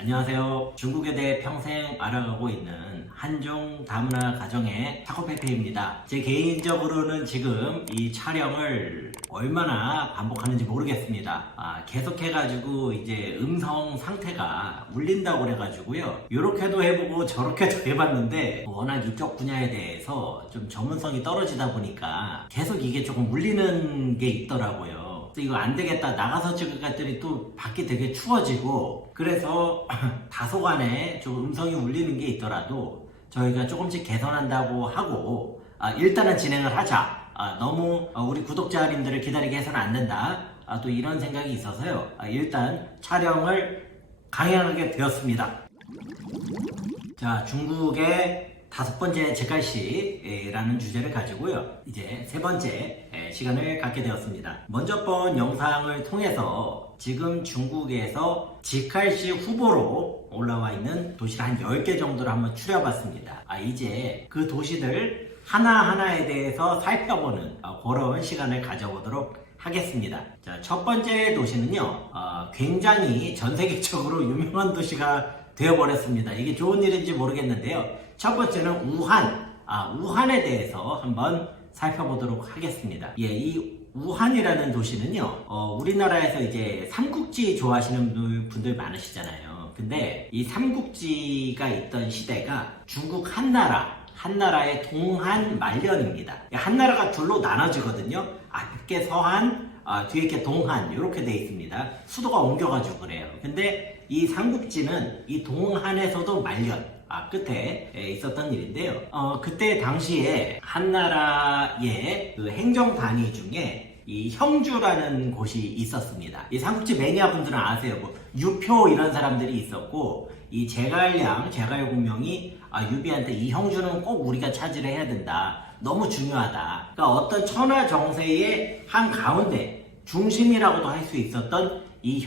안녕하세요. 중국에 대해 평생 알아가고 있는 한중 다문화 가정의 타코페페입니다. 제 개인적으로는 지금 이 촬영을 얼마나 반복하는지 모르겠습니다. 계속해가지고 이제 음성 상태가 울린다고 그래가지고요. 이렇게도 해보고 저렇게도 해봤는데 워낙 이쪽 분야에 대해서 좀 전문성이 떨어지다 보니까 계속 이게 조금 울리는 게 있더라고요. 이거 안 되겠다 나가서 찍을 갔더니 또 밖이 되게 추워지고 그래서 다소간에 좀 음성이 울리는 게 있더라도 저희가 조금씩 개선한다고 하고 일단은 진행을 하자. 너무 우리 구독자님들을 기다리게 해서는 안 된다. 또 이런 생각이 있어서요. 일단 촬영을 강행하게 되었습니다. 자, 중국의 5번째 제갈시라는 주제를 가지고요. 이제 3번째 시간을 갖게 되었습니다. 먼저 번 영상을 통해서 지금 중국에서 직할시 후보로 올라와 있는 도시를 한 10개 정도를 한번 추려봤습니다. 이제 그 도시들 하나하나에 대해서 살펴보는 그런 시간을 가져보도록 하겠습니다. 자, 첫 번째 도시는요, 굉장히 전 세계적으로 유명한 도시가 되어버렸습니다. 이게 좋은 일인지 모르겠는데요. 첫 번째는 우한. 우한에 대해서 한번 살펴보도록 하겠습니다. 이 우한이라는 도시는요, 우리나라에서 이제 삼국지 좋아하시는 분들 많으시잖아요. 근데 이 삼국지가 있던 시대가 중국 한나라의 동한 말년입니다. 한나라가 둘로 나눠지거든요. 앞에 서한, 뒤에 이렇게 동한 이렇게 돼 있습니다. 수도가 옮겨가지고 그래요. 근데 이 삼국지는 이 동한에서도 말년 끝에 있었던 일인데요. 그때 당시에 한나라의 그 행정 단위 중에 이 형주라는 곳이 있었습니다. 이 삼국지 매니아 분들은 아세요. 뭐 유표 이런 사람들이 있었고 이 제갈공명이 유비한테 이 형주는 꼭 우리가 차지를 해야 된다. 너무 중요하다. 그러니까 어떤 천하 정세의 한 가운데 중심이라고도 할 수 있었던 이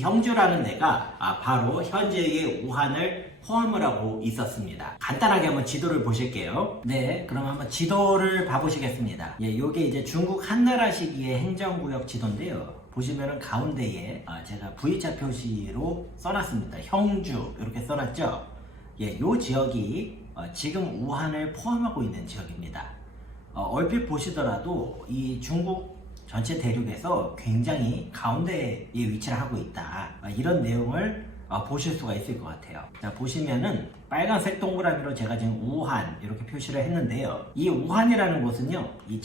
형주라는 데가 바로 현재의 우한을 포함을 하고 있었습니다. 간단하게 한번 지도를 보실게요. 네, 그럼 한번 지도를 봐보시겠습니다. 요게 이제 중국 한나라 시기의 행정구역 지도인데요. 보시면은 가운데에 제가 V자 표시로 써놨습니다. 형주 이렇게 써놨죠. 요 지역이 지금 우한을 포함하고 있는 지역입니다. 얼핏 보시더라도 이 중국 전체 대륙에서 굉장히 가운데에 위치를 하고 있다. 이런 내용을 보실 수가 있을 것 같아요. 자, 보시면은 빨간색 동그라미로 제가 지금 우한 이렇게 표시를 했는데요. 이 우한이라는 곳은요, 이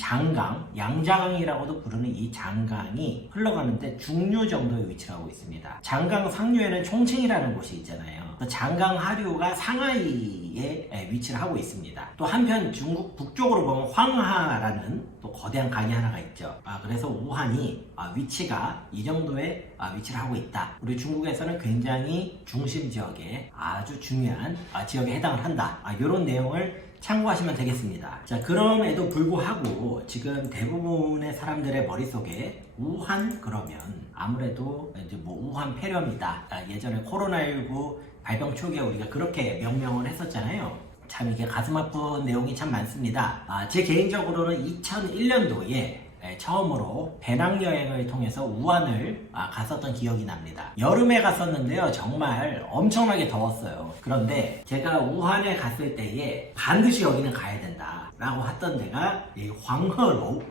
양자강이라고도 부르는 이 장강이 흘러가는데 중류 정도에 위치를 하고 있습니다. 장강 상류에는 총칭이라는 곳이 있잖아요. 장강 하류가 상하이에 위치를 하고 있습니다. 또 한편 중국 북쪽으로 보면 황하라는 또 거대한 강이 하나가 있죠. 그래서 우한이 위치가 이 정도의 위치를 하고 있다. 우리 중국에서는 굉장히 중심 지역에 아주 중요한 지역에 해당을 한다. 이런 내용을 참고하시면 되겠습니다. 자, 그럼에도 불구하고 지금 대부분의 사람들의 머릿속에 우한 그러면 아무래도 이제 뭐 우한 폐렴이다. 예전에 코로나19 발병 초기에 우리가 그렇게 명명을 했었잖아요. 참 이게 가슴 아픈 내용이 참 많습니다. 제 개인적으로는 2001년도에 처음으로 배낭여행을 통해서 우한을 갔었던 기억이 납니다. 여름에 갔었는데요. 정말 엄청나게 더웠어요. 그런데 제가 우한에 갔을 때에 반드시 여기는 가야 된다 라고 했던 데가 이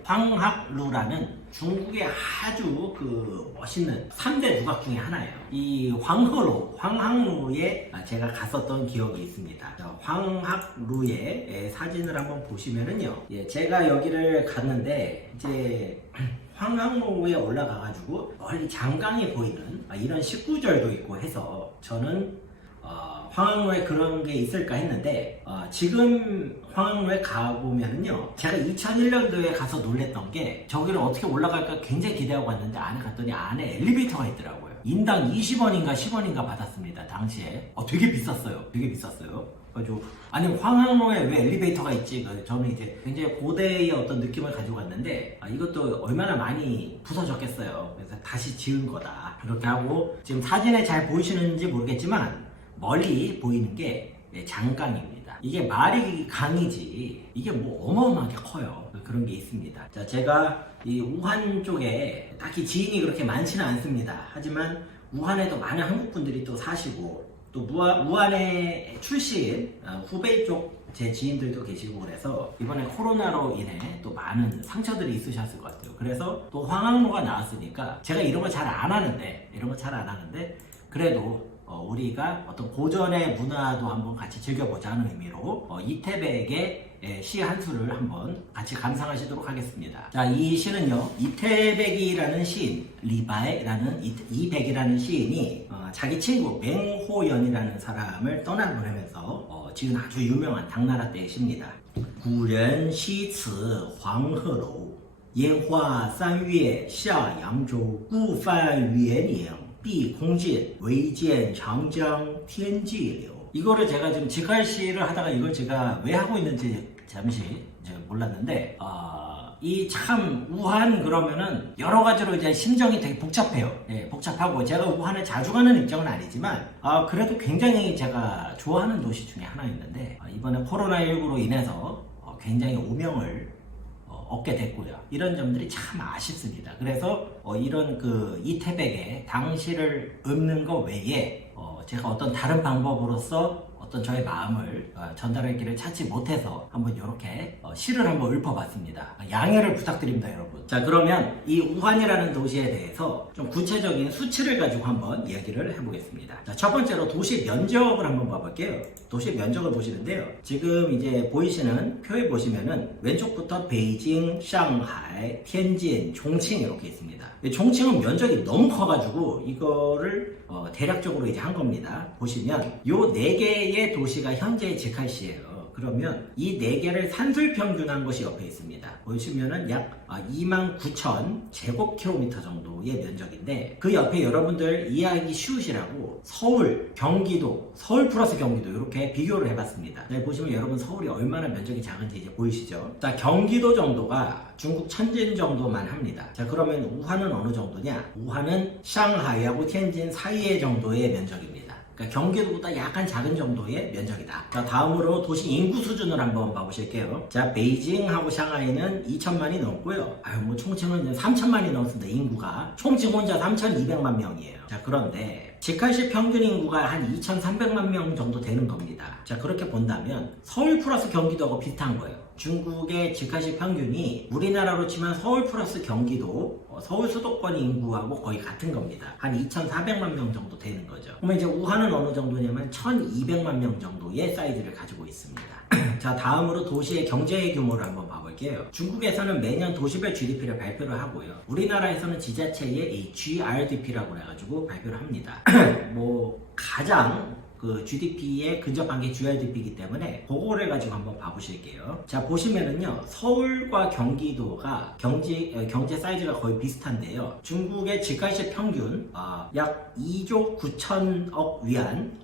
황학루라는 중국의 아주 그 멋있는 3대 누각 중에 하나예요. 이 황학루에 제가 갔었던 기억이 있습니다. 황학루의 사진을 한번 보시면은요, 제가 여기를 갔는데 이제 황학루에 올라가가지고 멀리 장강이 보이는 이런 식구절도 있고 해서 저는 황학루에 그런 게 있을까 했는데 지금 황학루에 가보면은요, 제가 2001년도에 가서 놀랬던 게 저기를 어떻게 올라갈까 굉장히 기대하고 갔는데 안에 갔더니 안에 엘리베이터가 있더라고요. 인당 20원인가 10원인가 받았습니다. 당시에 되게 비쌌어요. 그래가지고 아니 황학루에 왜 엘리베이터가 있지? 저는 이제 굉장히 고대의 어떤 느낌을 가지고 갔는데 이것도 얼마나 많이 부서졌겠어요. 그래서 다시 지은 거다 그렇게 하고, 지금 사진에 잘 보이시는지 모르겠지만 멀리 보이는 게 장강입니다. 이게 말이 강이지 이게 뭐 어마어마하게 커요. 그런 게 있습니다. 자, 제가 이 우한 쪽에 딱히 지인이 그렇게 많지는 않습니다. 하지만 우한에도 많은 한국 분들이 또 사시고 또 우한에 출신 후베이 쪽 제 지인들도 계시고 그래서 이번에 코로나로 인해 또 많은 상처들이 있으셨을 것 같아요. 그래서 또 황항로가 나왔으니까 제가 이런 거 잘 안 하는데 그래도 우리가 어떤 고전의 문화도 한번 같이 즐겨보자는 의미로 이태백의 시 한 수를 한번 같이 감상하시도록 하겠습니다. 자, 이 시는요, 이태백이라는 시인, 리바이라는 이백이라는 시인이 자기 친구 맹호연이라는 사람을 떠나보내면서 지은 아주 유명한 당나라 때의 시입니다. 古人西辞黄鹤楼，烟花三月下扬州。故犯元年，碧空尽，唯见长江天际流。 이거를 제가 지금 직할시를 하다가 이걸 제가 왜 하고 있는지 잠시 이제 몰랐는데 이 참 우한 그러면은 여러 가지로 이제 심정이 되게 복잡해요. 예, 복잡하고 제가 우한에 자주 가는 입장은 아니지만 그래도 굉장히 제가 좋아하는 도시 중에 하나였는데 이번에 코로나19로 인해서 굉장히 오명을 얻게 됐고요. 이런 점들이 참 아쉽습니다. 그래서 이런 그 이태백의 당시를 읊는 것 외에 제가 어떤 다른 방법으로서 어떤 저의 마음을 전달할 길을 찾지 못해서 한번 이렇게 시를 한번 읊어봤습니다. 양해를 부탁드립니다, 여러분. 자, 그러면 이 우한이라는 도시에 대해서 좀 구체적인 수치를 가지고 한번 이야기를 해보겠습니다. 자, 첫 번째로 도시 면적을 한번 봐볼게요. 도시 면적을 보시는데요. 지금 이제 보이시는 표에 보시면은 왼쪽부터 베이징, 상하이, 텐진, 총칭 이렇게 있습니다. 총칭은 면적이 너무 커가지고 이거를 대략적으로 이제 한 겁니다. 보시면 요 4개의 도시가 현재 직할시예요. 그러면 이 4개를 산술 평균한 것이 옆에 있습니다. 보시면은 약 29,000 제곱킬로미터 정도의 면적인데 그 옆에 여러분들 이해하기 쉬우시라고 서울, 경기도, 서울 플러스 경기도 이렇게 비교를 해봤습니다. 네, 보시면 여러분 서울이 얼마나 면적이 작은지 이제 보이시죠? 자, 경기도 정도가 중국 천진 정도만 합니다. 자, 그러면 우한은 어느 정도냐? 우한은 상하이하고 텐진 사이의 정도의 면적입니다. 그러니까 경기도보다 약간 작은 정도의 면적이다. 자, 다음으로 도시 인구 수준을 한번 봐보실게요. 자, 베이징하고 샹하이는 2천만이 넘고요. 뭐 총칭은 3천만이 넘습니다. 인구가. 총칭 혼자 3,200만 명이에요. 자, 그런데 직할시 평균 인구가 한 2,300만 명 정도 되는 겁니다. 자, 그렇게 본다면 서울 플러스 경기도하고 비슷한 거예요. 중국의 직할시 평균이 우리나라로 치면 서울 플러스 경기도, 서울 수도권 인구하고 거의 같은 겁니다. 한 2,400만 명 정도 되는 거죠. 그러면 이제 우한은 어느 정도냐면 1,200만 명 정도의 사이즈를 가지고 있습니다. 자, 다음으로 도시의 경제 규모를 한번 봐볼게요. 중국에서는 매년 도시별 GDP를 발표를 하고요. 우리나라에서는 지자체의 이 GRDP라고 해가지고 발표를 합니다. 뭐 가장 그 GDP에 근접한 게 GRDP이기 때문에 그거를 가지고 한번 봐보실게요. 자, 보시면은요, 서울과 경기도가 경제 사이즈가 거의 비슷한데요. 중국의 직할시 평균 약 2조 9천억 위안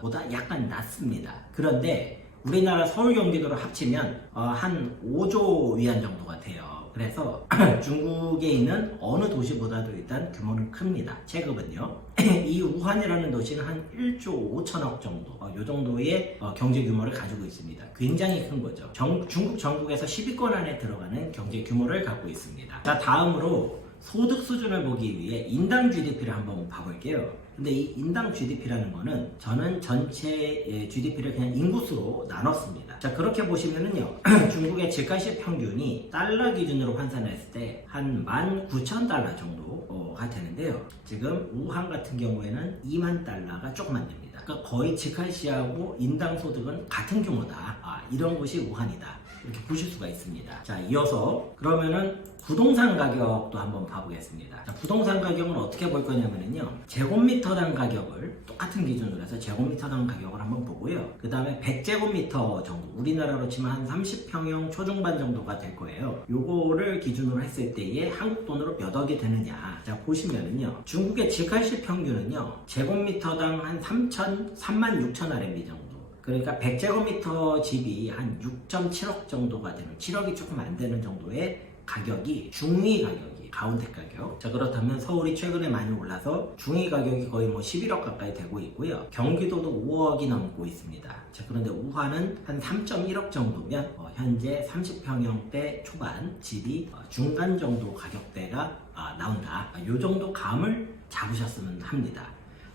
보다 약간 낮습니다. 그런데 우리나라 서울 경기도를 합치면 한 5조 위안 정도가 돼요. 그래서 중국에 있는 어느 도시보다도 일단 규모는 큽니다. 체급은요. 이 우한이라는 도시는 한 1조 5천억 정도, 이 정도의 경제 규모를 가지고 있습니다. 굉장히 큰 거죠. 중국 전국에서 10위권 안에 들어가는 경제 규모를 갖고 있습니다. 자, 다음으로 소득 수준을 보기 위해 인당 GDP를 한번 봐볼게요. 근데 이 인당 GDP라는 거는 저는 전체 GDP를 그냥 인구수로 나눴습니다. 자, 그렇게 보시면은요, 중국의 직할시 평균이 달러 기준으로 환산했을 때 한 19,000달러 정도가 되는데요. 지금 우한 같은 경우에는 2만 달러가 조금만 됩니다. 그러니까 거의 직할시하고 인당 소득은 같은 규모다. 이런 것이 우한이다. 이렇게 보실 수가 있습니다. 자, 이어서 그러면은 부동산 가격도 한번 봐보겠습니다. 자, 부동산 가격은 어떻게 볼 거냐면요, 제곱미터당 가격을 똑같은 기준으로 해서 제곱미터당 가격을 한번 보고요. 그 다음에 100제곱미터 정도, 우리나라로 치면 한 30평형 초중반 정도가 될 거예요. 요거를 기준으로 했을 때에 한국 돈으로 몇 억이 되느냐. 자, 보시면은요, 중국의 직할시 평균은요, 제곱미터당 한 36,000 RMB 정도. 그러니까 100제곱미터 집이 한 6.7억 정도가 되는, 7억이 조금 안 되는 정도의 가격이 중위 가격이에요. 여기 가운데 가격. 자, 그렇다면 서울이 최근에 많이 올라서 중위 가격이 거의 뭐 11억 가까이 되고 있고요. 경기도도 5억이 넘고 있습니다. 자, 그런데 우한은 한 3.1억 정도면 현재 30평형대 초반 집이 중간 정도 가격대가 나온다. 이 정도 감을 잡으셨으면 합니다.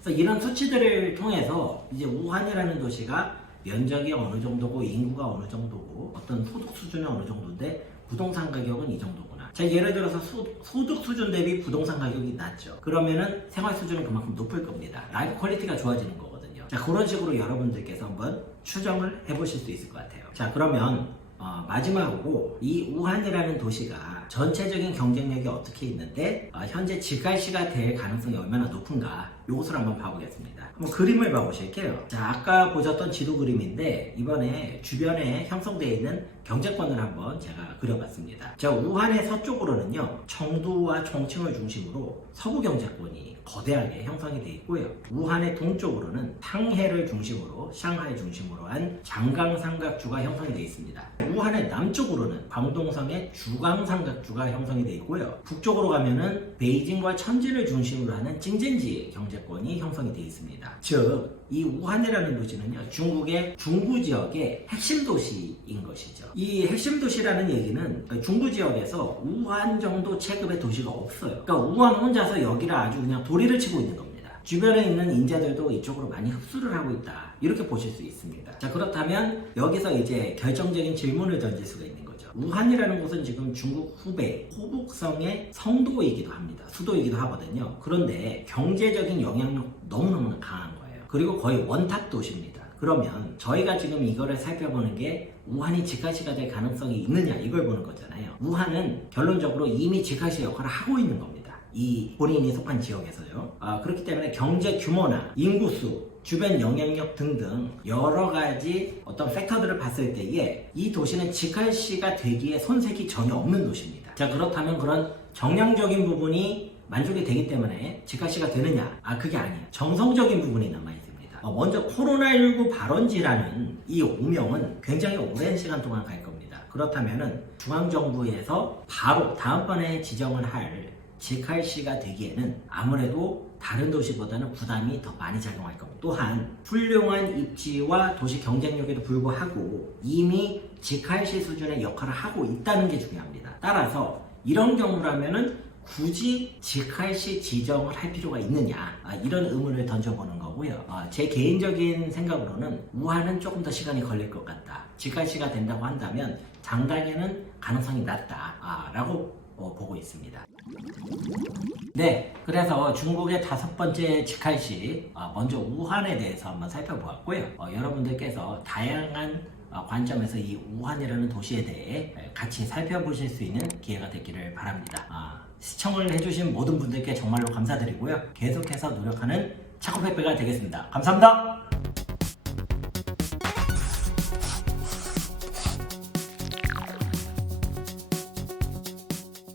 그래서 이런 수치들을 통해서 이제 우한이라는 도시가 면적이 어느 정도고 인구가 어느 정도고 어떤 소득 수준이 어느 정도인데 부동산 가격은 이 정도구나. 자, 예를 들어서 소득 수준 대비 부동산 가격이 낮죠. 그러면은 생활 수준은 그만큼 높을 겁니다. 라이프 퀄리티가 좋아지는 거거든요. 자, 그런 식으로 여러분들께서 한번 추정을 해보실 수 있을 것 같아요. 자, 그러면 마지막으로 이 우한이라는 도시가 전체적인 경쟁력이 어떻게 있는데 현재 직갈시가 될 가능성이 얼마나 높은가, 이것을 한번 봐보겠습니다. 한번 그림을 봐보실게요. 자, 아까 보셨던 지도 그림인데 이번에 주변에 형성되어 있는 경제권을 한번 제가 그려봤습니다. 자, 우한의 서쪽으로는요, 청두와 총칭을 중심으로 서부 경제권이 거대하게 형성이 되어 있고요. 우한의 동쪽으로는 상해를 중심으로, 샹하이 중심으로 한 장강삼각주가 형성이 되어 있습니다. 우한의 남쪽으로는 광동성의 주강삼각주가 형성이 되어 있고요. 북쪽으로 가면은 베이징과 천진을 중심으로 하는 징젠지 경제권이 형성이 되어 있습니다. 즉, 이 우한이라는 도시는요, 중국의 중부 지역의 핵심 도시인 것이죠. 이 핵심 도시라는 얘기는 중부 지역에서 우한 정도 체급의 도시가 없어요. 그러니까 우한 혼자서 여기를 아주 그냥 도리를 치고 있는 겁니다. 주변에 있는 인재들도 이쪽으로 많이 흡수를 하고 있다, 이렇게 보실 수 있습니다. 자, 그렇다면 여기서 이제 결정적인 질문을 던질 수가 있는 거죠. 우한이라는 곳은 지금 중국 후베이, 호북성의 성도이기도 합니다. 수도이기도 하거든요. 그런데 경제적인 영향력 너무너무 강한 거예요. 그리고 거의 원탑 도시입니다. 그러면 저희가 지금 이거를 살펴보는 게 우한이 직할시가 될 가능성이 있느냐, 이걸 보는 거잖아요. 우한은 결론적으로 이미 직할시 역할을 하고 있는 겁니다. 이 본인이 속한 지역에서요. 그렇기 때문에 경제 규모나 인구수, 주변 영향력 등등 여러 가지 어떤 팩터들을 봤을 때에 이 도시는 직할시가 되기에 손색이 전혀 없는 도시입니다. 자, 그렇다면 그런 정량적인 부분이 만족이 되기 때문에 직할시가 되느냐? 그게 아니에요. 정성적인 부분이 남아있습니다. 먼저 코로나19 발원지라는 이 오명은 굉장히 오랜 시간 동안 갈 겁니다. 그렇다면은 중앙정부에서 바로 다음번에 지정을 할 직할시가 되기에는 아무래도 다른 도시보다는 부담이 더 많이 작용할 겁니다. 또한 훌륭한 입지와 도시 경쟁력에도 불구하고 이미 직할시 수준의 역할을 하고 있다는 게 중요합니다. 따라서 이런 경우라면은 굳이 직할시 지정을 할 필요가 있느냐, 이런 의문을 던져보는 거고요. 제 개인적인 생각으로는 우한은 조금 더 시간이 걸릴 것 같다. 직할시가 된다고 한다면 장단에는 가능성이 낮다 라고 보고 있습니다. 네, 그래서 중국의 5번째 직할시, 먼저 우한에 대해서 한번 살펴보았고요. 여러분들께서 다양한 관점에서 이 우한이라는 도시에 대해 같이 살펴보실 수 있는 기회가 됐기를 바랍니다. 시청을 해주신 모든 분들께 정말로 감사드리고요. 계속해서 노력하는 차코페페가 되겠습니다. 감사합니다.